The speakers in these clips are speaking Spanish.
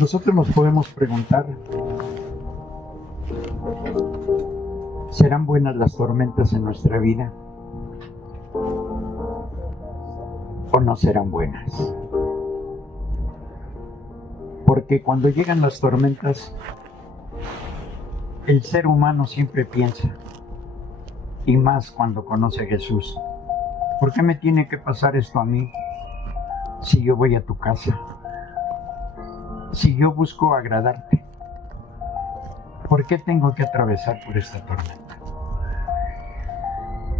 Nosotros nos podemos preguntar, ¿serán buenas las tormentas en nuestra vida? ¿O no serán buenas? Porque cuando llegan las tormentas, el ser humano siempre piensa, y más cuando conoce a Jesús, ¿por qué me tiene que pasar esto a mí si yo voy a tu casa? Si yo busco agradarte, ¿por qué tengo que atravesar por esta tormenta?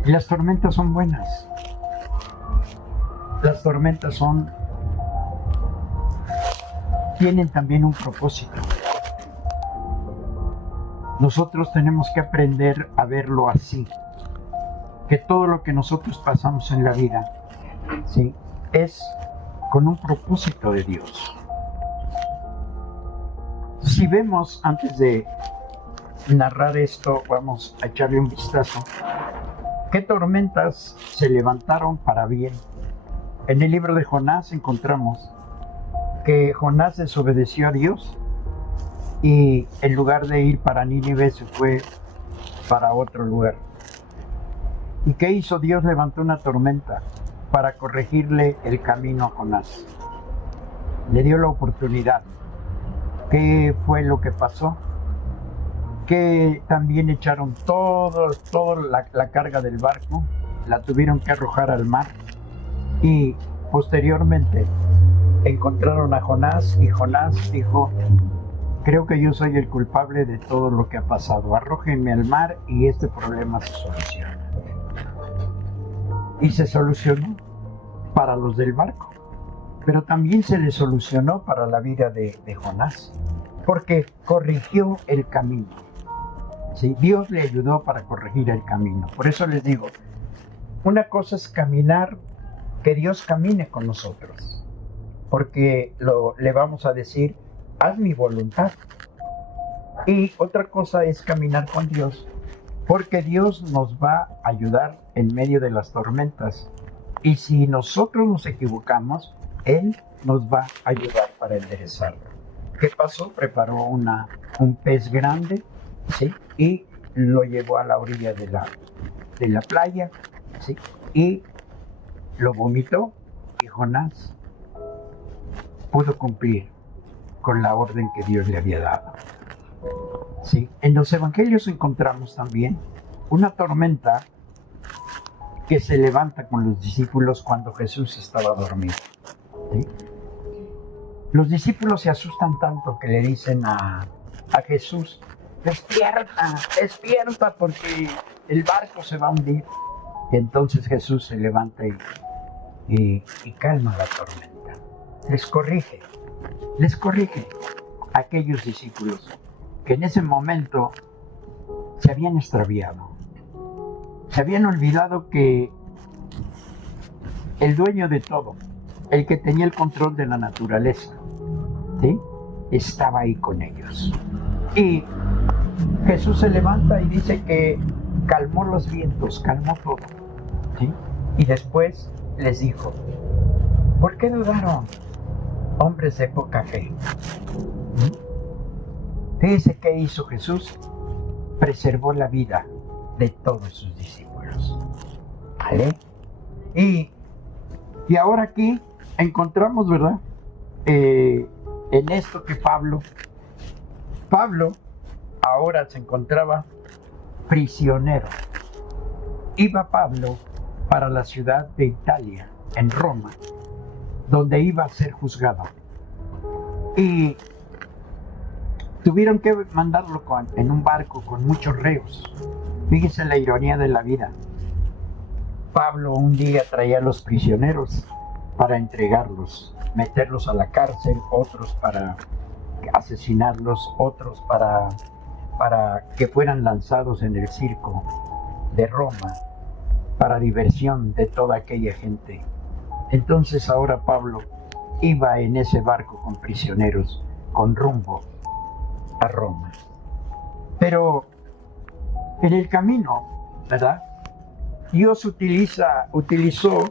Y las tormentas son buenas. Las tormentas tienen también un propósito. Nosotros tenemos que aprender a verlo así, que todo lo que nosotros pasamos en la vida, ¿sí?, es con un propósito de Dios. Si vemos, antes de narrar esto, vamos a echarle un vistazo, ¿qué tormentas se levantaron para bien? En el libro de Jonás encontramos que Jonás desobedeció a Dios y en lugar de ir para Nínive se fue para otro lugar. ¿Y qué hizo Dios? Levantó una tormenta para corregirle el camino a Jonás. Le dio la oportunidad. ¿Qué fue lo que pasó? Que también echaron toda la carga del barco, la tuvieron que arrojar al mar y posteriormente encontraron a Jonás y Jonás dijo: creo que yo soy el culpable de todo lo que ha pasado, arrójenme al mar y este problema se soluciona. Y se solucionó para los del barco, pero también se le solucionó para la vida de Jonás, porque corrigió el camino. ¿Sí? Dios le ayudó para corregir el camino. Por eso les digo, una cosa es caminar, que Dios camine con nosotros, porque le vamos a decir: haz mi voluntad. Y otra cosa es caminar con Dios, porque Dios nos va a ayudar en medio de las tormentas. Y si nosotros nos equivocamos, Él nos va a ayudar para enderezarlo. ¿Qué pasó? Preparó un pez grande, ¿sí?, y lo llevó a la orilla de la playa, ¿sí?, y lo vomitó, y Jonás pudo cumplir con la orden que Dios le había dado. ¿Sí? En los evangelios encontramos también una tormenta que se levanta con los discípulos cuando Jesús estaba dormido. ¿Sí? Los discípulos se asustan tanto que le dicen a Jesús: despierta, despierta, porque el barco se va a hundir. Y entonces Jesús se levanta y calma la tormenta. Les corrige a aquellos discípulos que en ese momento se habían extraviado. Se habían olvidado que el dueño de todo, el que tenía el control de la naturaleza, ¿sí?, estaba ahí con ellos. Y Jesús se levanta y dice que calmó los vientos, calmó todo, ¿sí? Y después les dijo: ¿por qué dudaron, hombres de poca fe? Fíjense qué hizo Jesús: preservó la vida de todos sus discípulos. ¿Vale? Y ahora aquí encontramos, ¿verdad?, en esto que Pablo ahora se encontraba prisionero. Iba Pablo para la ciudad de Italia, en Roma, donde iba a ser juzgado. Y tuvieron que mandarlo en un barco con muchos reos. Fíjense la ironía de la vida. Pablo un día traía a los prisioneros para entregarlos, meterlos a la cárcel, otros para asesinarlos, otros para que fueran lanzados en el circo de Roma, para diversión de toda aquella gente. Entonces ahora Pablo iba en ese barco con prisioneros, con rumbo a Roma. Pero en el camino, ¿verdad?, Dios utilizó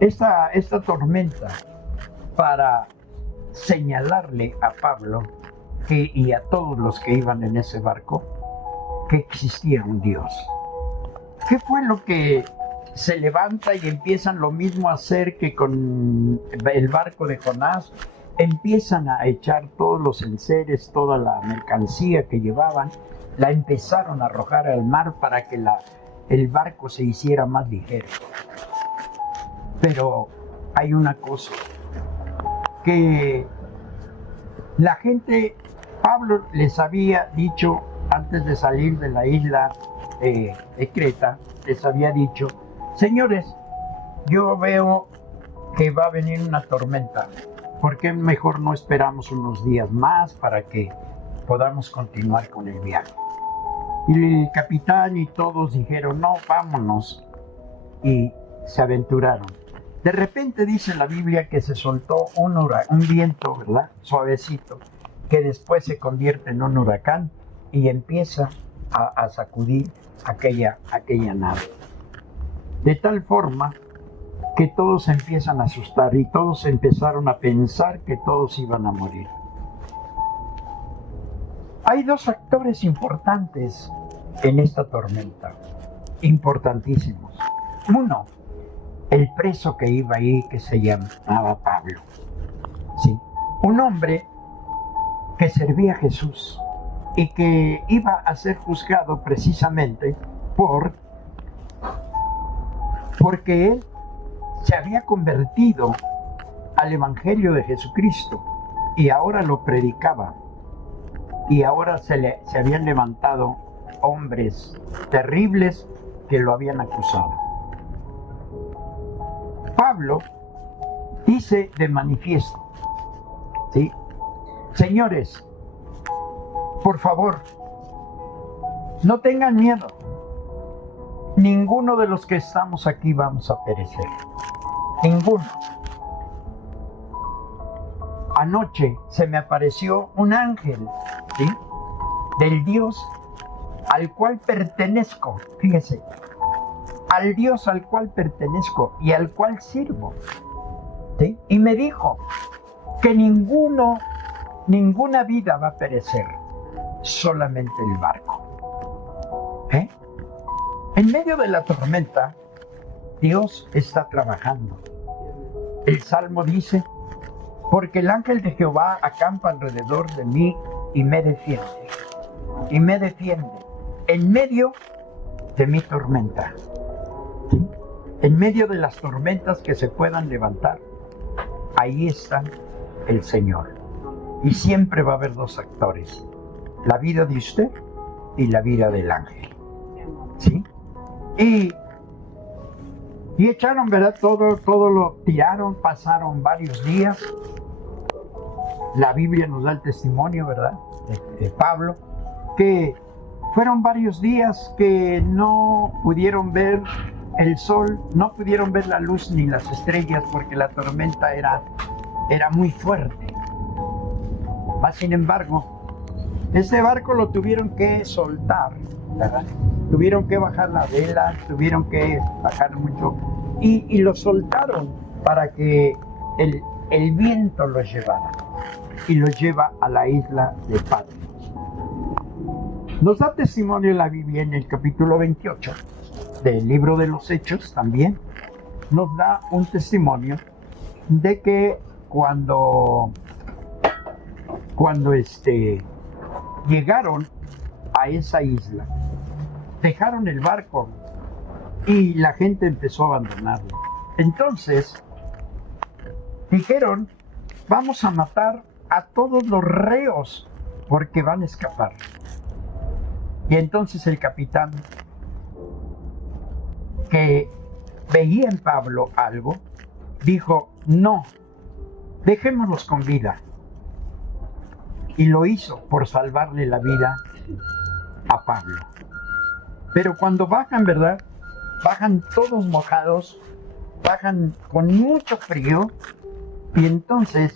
esta tormenta para señalarle a Pablo y a todos los que iban en ese barco que existía un Dios. ¿Qué fue lo que se levanta y empiezan lo mismo a hacer que con el barco de Jonás? Empiezan a echar todos los enseres, toda la mercancía que llevaban, la empezaron a arrojar al mar para que el barco se hiciera más ligero. Pero hay una cosa, que la gente, Pablo les había dicho antes de salir de la isla de Creta, les había dicho: señores, yo veo que va a venir una tormenta, ¿por qué mejor no esperamos unos días más para que podamos continuar con el viaje? Y el capitán y todos dijeron: no, vámonos, y se aventuraron. De repente dice la Biblia que se soltó un viento, ¿verdad?, suavecito, que después se convierte en un huracán y empieza a sacudir aquella nave. De tal forma que todos se empiezan a asustar y todos empezaron a pensar que todos iban a morir. Hay dos actores importantes en esta tormenta, importantísimos. Uno, el preso que iba ahí, que se llamaba Pablo. Sí, un hombre que servía a Jesús y que iba a ser juzgado precisamente porque él se había convertido al Evangelio de Jesucristo y ahora lo predicaba. Y ahora se habían levantado hombres terribles que lo habían acusado. Pablo dice de manifiesto, ¿sí? Señores, por favor, no tengan miedo. Ninguno de los que estamos aquí vamos a perecer. Ninguno. Anoche se me apareció un ángel, ¿sí?, del Dios al cual pertenezco. Fíjese, al Dios al cual pertenezco y al cual sirvo, ¿sí? Y me dijo que ninguna vida va a perecer, solamente el barco. En medio de la tormenta, Dios está trabajando. El Salmo dice: porque el ángel de Jehová acampa alrededor de mí y me defiende. Y me defiende en medio de mi tormenta. ¿Sí? En medio de las tormentas que se puedan levantar, ahí está el Señor. Y siempre va a haber dos actores: la vida de usted y la vida del ángel. ¿Sí? Y echaron, ¿verdad? Todo lo tiraron, pasaron varios días. La Biblia nos da el testimonio, ¿verdad?, de Pablo, que fueron varios días que no pudieron ver el sol, no pudieron ver la luz ni las estrellas porque la tormenta era muy fuerte. Mas, sin embargo, este barco lo tuvieron que soltar, ¿verdad? Tuvieron que bajar la vela, tuvieron que bajar mucho y lo soltaron para que el viento los llevara y los lleva a la isla de Patmos. Nos da testimonio la Biblia en el capítulo 28 del libro de los Hechos. También nos da un testimonio de que cuando llegaron a esa isla, dejaron el barco y la gente empezó a abandonarlo. Entonces dijeron: vamos a matar a todos los reos porque van a escapar. Y entonces el capitán, que veía en Pablo algo, dijo: no, dejémoslos con vida. Y lo hizo por salvarle la vida a Pablo. Pero cuando bajan, ¿verdad?, bajan todos mojados, bajan con mucho frío, y entonces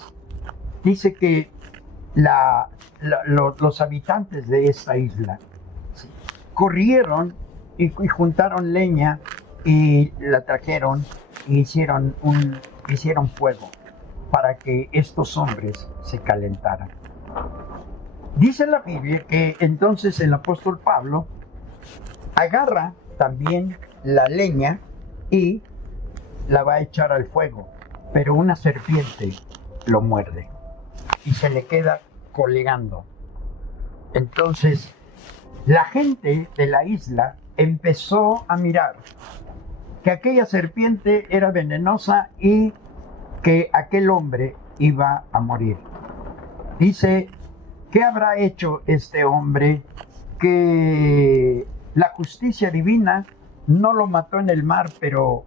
dice que los habitantes de esta isla, ¿sí?, corrieron y juntaron leña y la trajeron y hicieron fuego. para que estos hombres se calentaran. Dice la Biblia que entonces el apóstol Pablo agarra también la leña y la va a echar al fuego, pero una serpiente lo muerde y se le queda colgando. Entonces la gente de la isla empezó a mirar que aquella serpiente era venenosa y que aquel hombre iba a morir. Dice, ¿qué habrá hecho este hombre que la justicia divina no lo mató en el mar, pero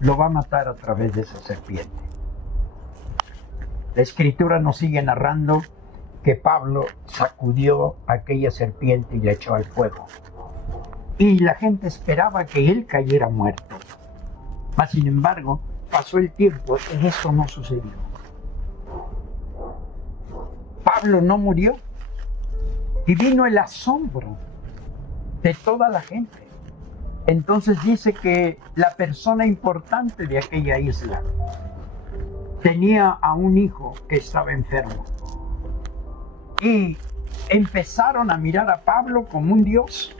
lo va a matar a través de esa serpiente? La escritura nos sigue narrando que Pablo sacudió aquella serpiente y la echó al fuego. Y la gente esperaba que él cayera muerto. Mas, sin embargo, pasó el tiempo y eso no sucedió. Pablo no murió y vino el asombro de toda la gente. Entonces dice que la persona importante de aquella isla tenía a un hijo que estaba enfermo. Y empezaron a mirar a Pablo como un dios.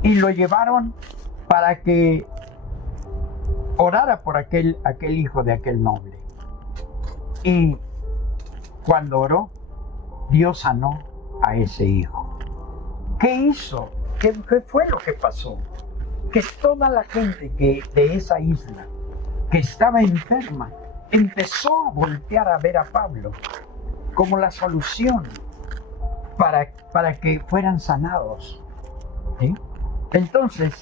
Y lo llevaron para que orara por aquel hijo de aquel noble. Y cuando oró, Dios sanó a ese hijo. ¿Qué hizo? ¿Qué fue lo que pasó? Que toda la gente de esa isla que estaba enferma empezó a voltear a ver a Pablo como la solución para que fueran sanados. ¿Sí? Entonces,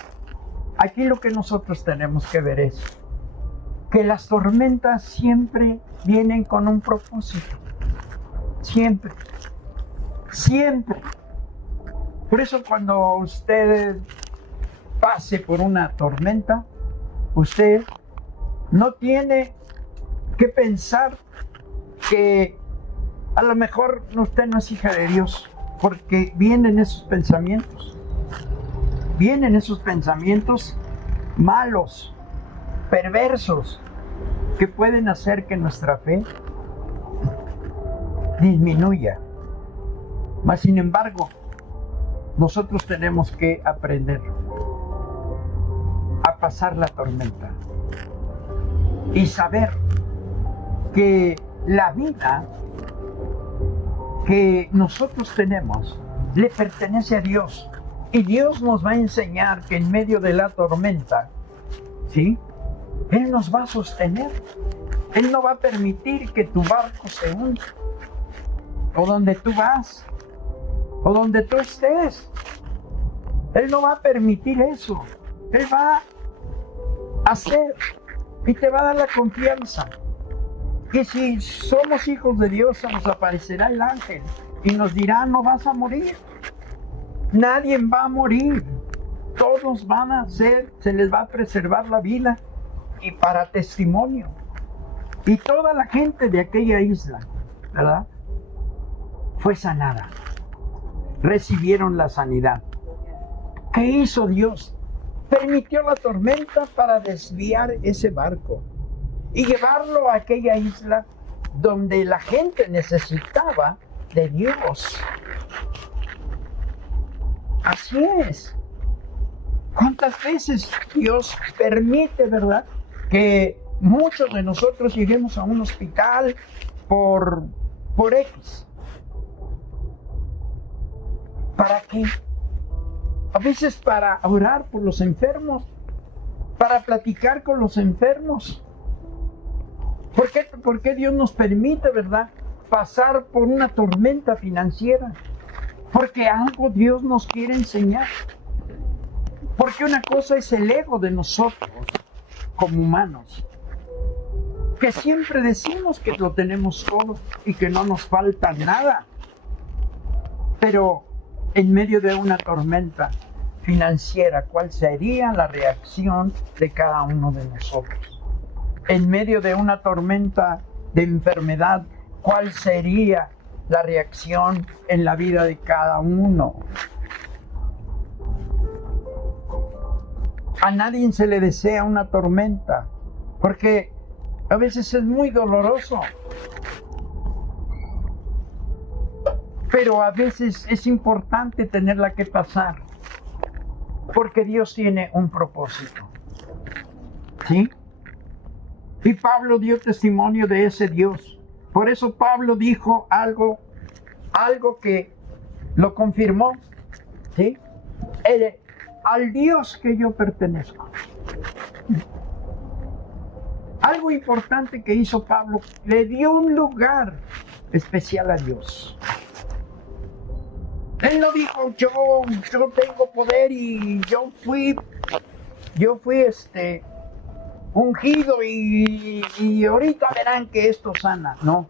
aquí lo que nosotros tenemos que ver es que las tormentas siempre vienen con un propósito. Siempre. Siempre. Por eso cuando usted pase por una tormenta, usted no tiene que pensar que a lo mejor usted no es hija de Dios, porque vienen esos pensamientos. Vienen esos pensamientos malos, perversos, que pueden hacer que nuestra fe disminuya. Mas, sin embargo, nosotros tenemos que aprender a pasar la tormenta y saber que la vida que nosotros tenemos le pertenece a Dios. Y Dios nos va a enseñar que en medio de la tormenta, ¿sí?, Él nos va a sostener. Él no va a permitir que tu barco se hunda. O donde tú vas, o donde tú estés. Él no va a permitir eso. Él va a hacer y te va a dar la confianza. Y si somos hijos de Dios, se nos aparecerá el ángel y nos dirá, no vas a morir. Nadie va a morir. Todos van a ser, se les va a preservar la vida y para testimonio. Y toda la gente de aquella isla, ¿verdad?, fue sanada. Recibieron la sanidad. ¿Qué hizo Dios? Permitió la tormenta para desviar ese barco y llevarlo a aquella isla donde la gente necesitaba de Dios. Así es. ¿Cuántas veces Dios permite, verdad, que muchos de nosotros lleguemos a un hospital por X? ¿Para qué? A veces para orar por los enfermos, para platicar con los enfermos. ¿Por qué Dios nos permite, verdad, pasar por una tormenta financiera? Porque algo Dios nos quiere enseñar. Porque una cosa es el ego de nosotros como humanos, que siempre decimos que lo tenemos todo y que no nos falta nada. Pero en medio de una tormenta financiera, ¿cuál sería la reacción de cada uno de nosotros? En medio de una tormenta de enfermedad, ¿cuál sería la reacción en la vida de cada uno? A nadie se le desea una tormenta, porque A veces es muy doloroso. Pero a veces es importante tenerla que pasar. Porque Dios tiene un propósito. ¿Sí? Y Pablo dio testimonio de ese Dios. Por eso Pablo dijo algo que lo confirmó. ¿Sí? Al Dios que yo pertenezco. Algo importante que hizo Pablo, le dio un lugar especial a Dios. Él no dijo, yo tengo poder y yo fui ungido y ahorita verán que esto sana. No.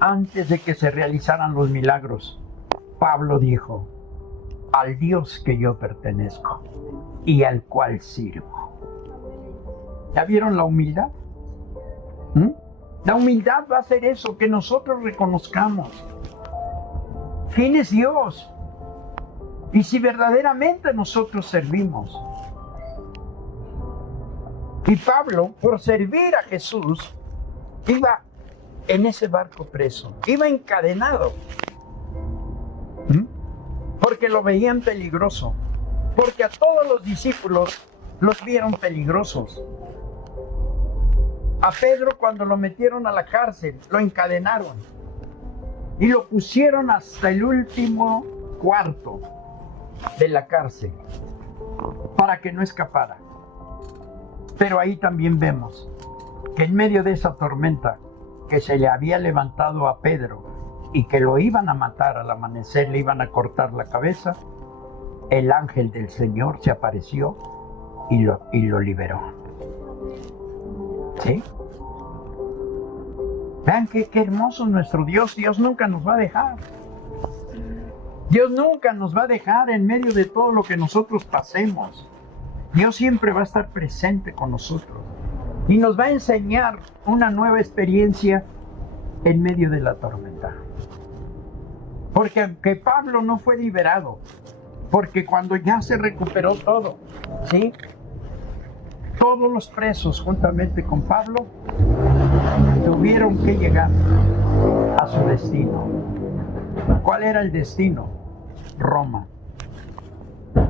Antes de que se realizaran los milagros, Pablo dijo, al Dios que yo pertenezco y al cual sirvo. ¿Ya vieron la humildad? La humildad va a ser eso, que nosotros reconozcamos quién es Dios y si verdaderamente nosotros servimos. Y Pablo, por servir a Jesús, iba en ese barco preso, iba encadenado, porque lo veían peligroso, porque a todos los discípulos los vieron peligrosos. A Pedro, cuando lo metieron a la cárcel, lo encadenaron y lo pusieron hasta el último cuarto de la cárcel para que no escapara. Pero ahí también vemos que en medio de esa tormenta que se le había levantado a Pedro y que lo iban a matar al amanecer, le iban a cortar la cabeza, el ángel del Señor se apareció y lo liberó. ¿Sí? Vean qué hermoso nuestro Dios. Dios nunca nos va a dejar. Dios nunca nos va a dejar en medio de todo lo que nosotros pasemos. Dios siempre va a estar presente con nosotros y nos va a enseñar una nueva experiencia en medio de la tormenta. Porque aunque Pablo no fue liberado, porque cuando ya se recuperó todo, ¿sí? Todos los presos juntamente con Pablo tuvieron que llegar a su destino. ¿Cuál era el destino? Roma.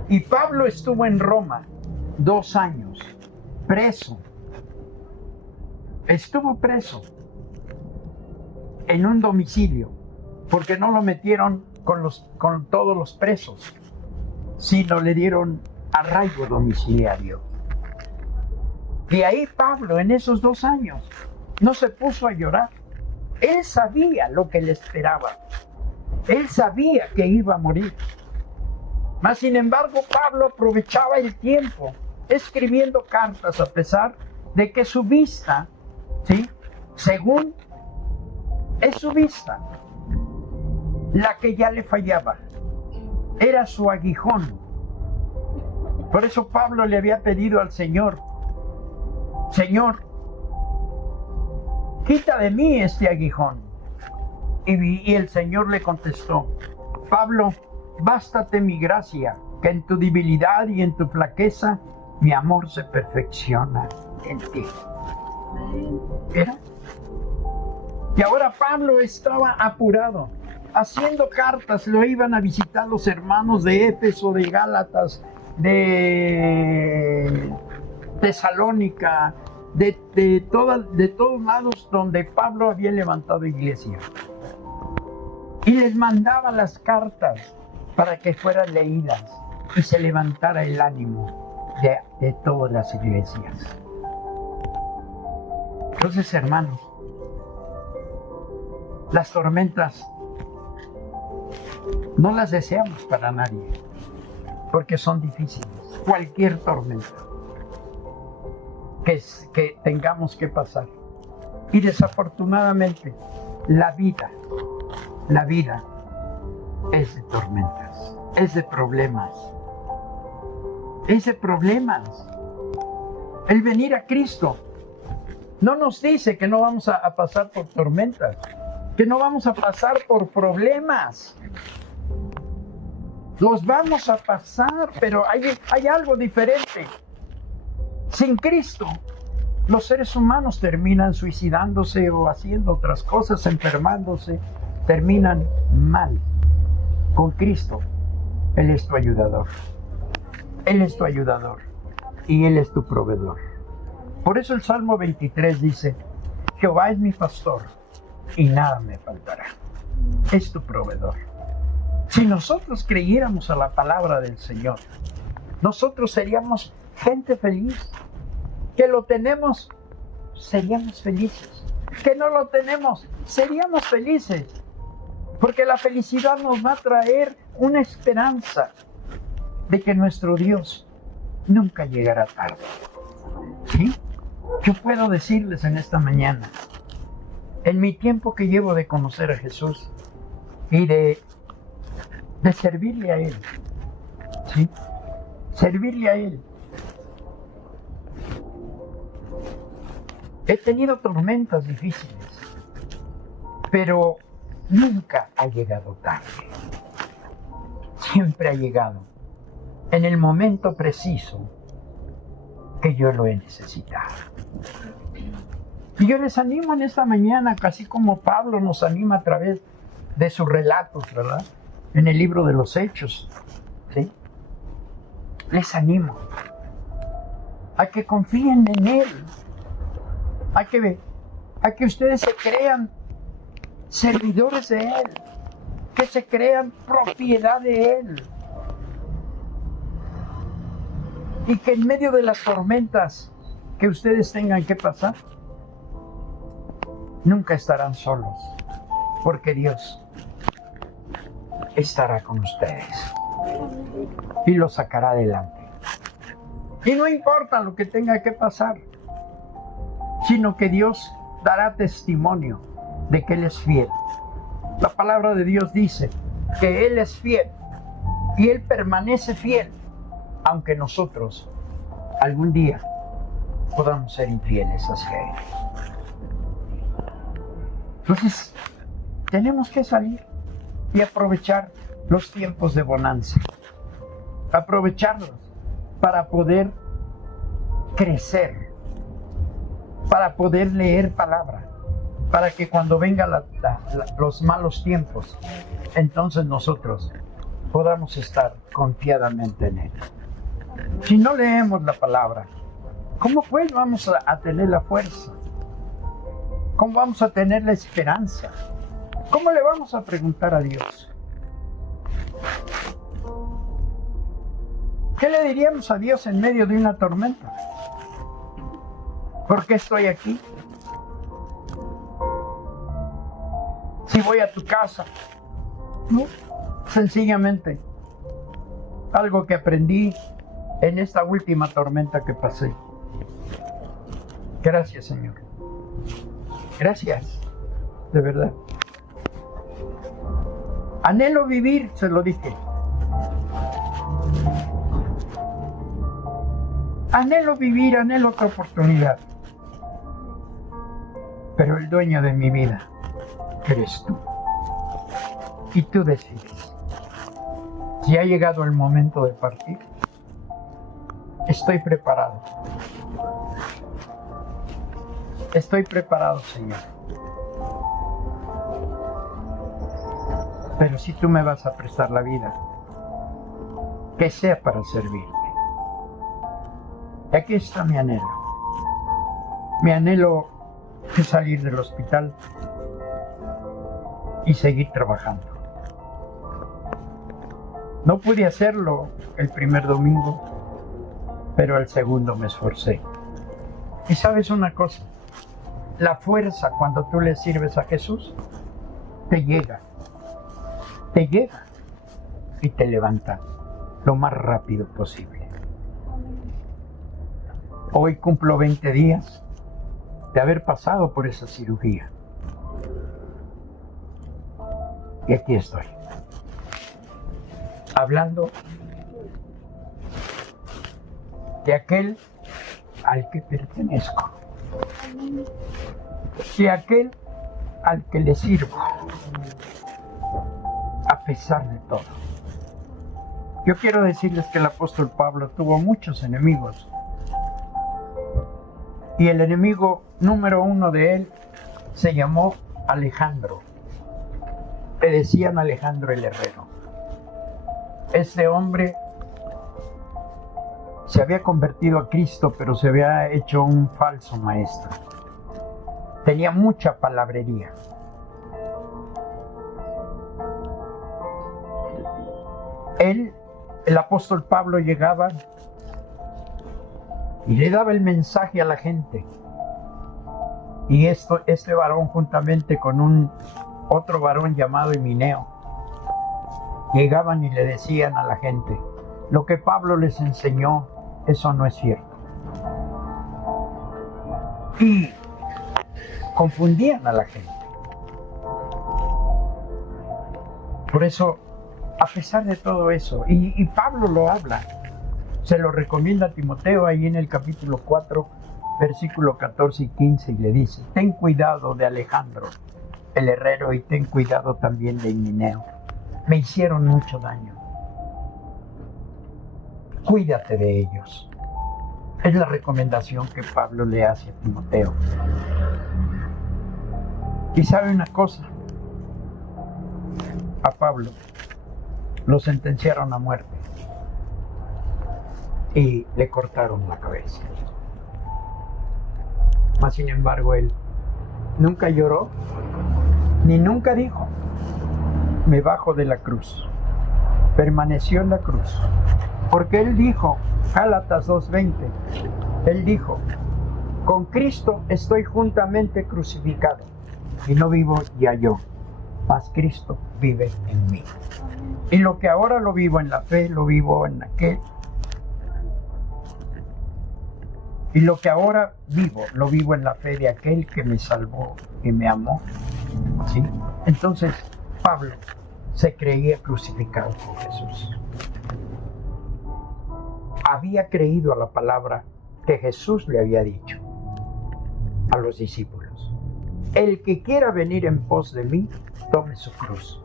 Y Pablo estuvo en Roma 2 años, preso. Estuvo preso en un domicilio, porque no lo metieron con todos los presos, sino le dieron arraigo domiciliario. Y ahí Pablo, en esos 2 años, no se puso a llorar. Él sabía lo que le esperaba. Él sabía que iba a morir. Mas, sin embargo, Pablo aprovechaba el tiempo escribiendo cartas, a pesar de que su vista, ¿sí? Según es su vista, la que ya le fallaba, era su aguijón. Por eso Pablo le había pedido al Señor, Señor, quita de mí este aguijón. Y el Señor le contestó, Pablo, bástate mi gracia, que en tu debilidad y en tu flaqueza mi amor se perfecciona en ti. ¿Era? Y ahora Pablo estaba apurado, haciendo cartas, lo iban a visitar los hermanos de Éfeso, de Gálatas, de Tesalónica, de todos lados donde Pablo había levantado iglesia. Y les mandaba las cartas para que fueran leídas y se levantara el ánimo de todas las iglesias. Entonces, hermanos, las tormentas no las deseamos para nadie, porque son difíciles. Cualquier tormenta que tengamos que pasar. Y desafortunadamente, la vida es de tormentas, es de problemas. Es de problemas. El venir a Cristo no nos dice que no vamos a pasar por tormentas, que no vamos a pasar por problemas. Los vamos a pasar, pero hay algo diferente. Sin Cristo los seres humanos terminan suicidándose o haciendo otras cosas, enfermándose, terminan mal. Con Cristo, Él es tu ayudador. Él es tu ayudador y Él es tu proveedor. Por eso el Salmo 23 dice, Jehová es mi pastor y nada me faltará. Es tu proveedor. Si nosotros creyéramos a la palabra del Señor, nosotros seríamos gente feliz. Que lo tenemos, seríamos felices. Que no lo tenemos, seríamos felices. Porque la felicidad nos va a traer una esperanza de que nuestro Dios nunca llegará tarde. ¿Sí? Yo puedo decirles en esta mañana, en mi tiempo que llevo de conocer a Jesús y de servirle a Él, ¿sí? Servirle a Él. He tenido tormentas difíciles, pero nunca ha llegado tarde. Siempre ha llegado en el momento preciso que yo lo he necesitado. Y yo les animo en esta mañana, casi como Pablo nos anima a través de sus relatos, ¿verdad? En el libro de los Hechos, ¿sí? Les animo a que confíen en Él, a que ustedes se crean servidores de Él, que se crean propiedad de Él. Y que en medio de las tormentas que ustedes tengan que pasar, nunca estarán solos, porque Dios estará con ustedes y los sacará adelante. Y no importa lo que tenga que pasar, sino que Dios dará testimonio de que Él es fiel. La palabra de Dios dice que Él es fiel y Él permanece fiel, aunque nosotros algún día podamos ser infieles hacia Él. Entonces, tenemos que salir y aprovechar los tiempos de bonanza. Aprovecharlos para poder crecer, para poder leer palabra, para que cuando vengan los malos tiempos, entonces nosotros podamos estar confiadamente en Él. Si no leemos la palabra, ¿cómo pues vamos a tener la fuerza? ¿Cómo vamos a tener la esperanza? ¿Cómo le vamos a preguntar a Dios? ¿Qué le diríamos a Dios en medio de una tormenta? ¿Por qué estoy aquí? Si voy a tu casa, ¿no? Sencillamente, algo que aprendí en esta última tormenta que pasé. Gracias, Señor. Gracias, de verdad. Anhelo vivir, se lo dije. Anhelo vivir, anhelo otra oportunidad. Pero el dueño de mi vida eres tú. Y tú decides. Si ha llegado el momento de partir, estoy preparado. Estoy preparado, Señor. Pero si tú me vas a prestar la vida, que sea para servirte. Y aquí está mi anhelo. Mi anhelo es salir del hospital y seguir trabajando. No pude hacerlo el primer domingo, pero el segundo me esforcé. Y sabes una cosa, la fuerza cuando tú le sirves a Jesús, te llega y te levanta lo más rápido posible. Hoy cumplo 20 días de haber pasado por esa cirugía. Y aquí estoy, hablando de aquel al que pertenezco, de aquel al que le sirvo, a pesar de todo. Yo quiero decirles que el apóstol Pablo tuvo muchos enemigos, Y el enemigo número uno de él se llamó Alejandro. Le decían Alejandro el Herrero. Este hombre se había convertido a Cristo, pero se había hecho un falso maestro. Tenía mucha palabrería. El apóstol Pablo llegaba y le daba el mensaje a la gente. Y este varón, juntamente con otro varón llamado Himeneo, llegaban y le decían a la gente: lo que Pablo les enseñó, eso no es cierto. Y confundían a la gente. Por eso, a pesar de todo eso, y Pablo lo habla, se lo recomienda a Timoteo ahí en el capítulo 4, versículo 14 y 15, y le dice: ten cuidado de Alejandro el Herrero y ten cuidado también de Himeneo. Me hicieron mucho daño. Cuídate de ellos. Es la recomendación que Pablo le hace a Timoteo. Y sabe una cosa, a Pablo lo sentenciaron a muerte y le cortaron la cabeza. Mas sin embargo, él nunca lloró, ni nunca dijo: me bajo de la cruz. Permaneció en la cruz, porque él dijo, Gálatas 2:20, él dijo: con Cristo estoy juntamente crucificado, y no vivo ya yo, mas Cristo vive en mí. Y lo que ahora lo vivo en la fe, lo vivo en aquel. Y lo que ahora vivo, lo vivo en la fe de aquel que me salvó y me amó. ¿Sí? Entonces, Pablo se creía crucificado con Jesús. Había creído a la palabra que Jesús le había dicho a los discípulos: el que quiera venir en pos de mí, tome su cruz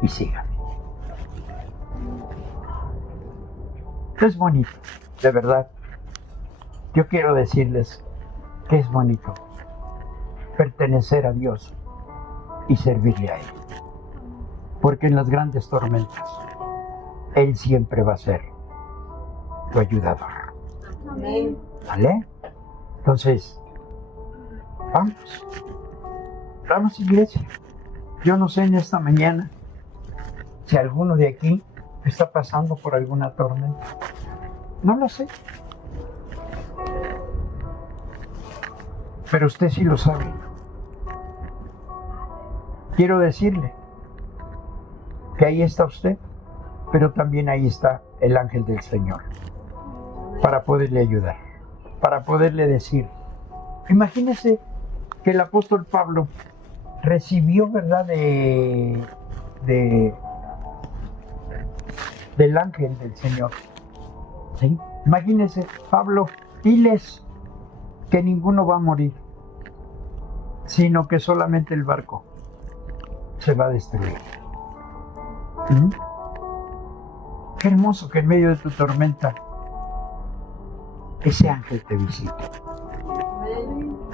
y sígame. Es bonito, de verdad. Yo quiero decirles que es bonito pertenecer a Dios y servirle a Él. Porque en las grandes tormentas, Él siempre va a ser tu ayudador. Amén. ¿Vale? Entonces, vamos iglesia. Yo no sé en esta mañana si alguno de aquí está pasando por alguna tormenta. No lo sé. Pero usted sí lo sabe. Quiero decirle que ahí está usted, pero también ahí está el ángel del Señor, para poderle ayudar, para poderle decir. Imagínese que el apóstol Pablo recibió, ¿verdad?, del ángel del Señor. ¿Sí? Imagínese, Pablo, diles que ninguno va a morir, sino que solamente el barco se va a destruir. ¿Mm? Qué hermoso que en medio de tu tormenta ese ángel te visite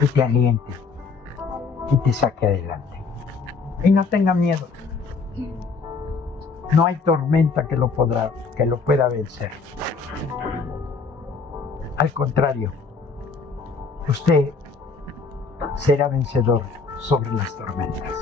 y te aliente y te saque adelante. Y no tenga miedo. No hay tormenta que lo pueda vencer. Al contrario, usted será vencedor sobre las tormentas.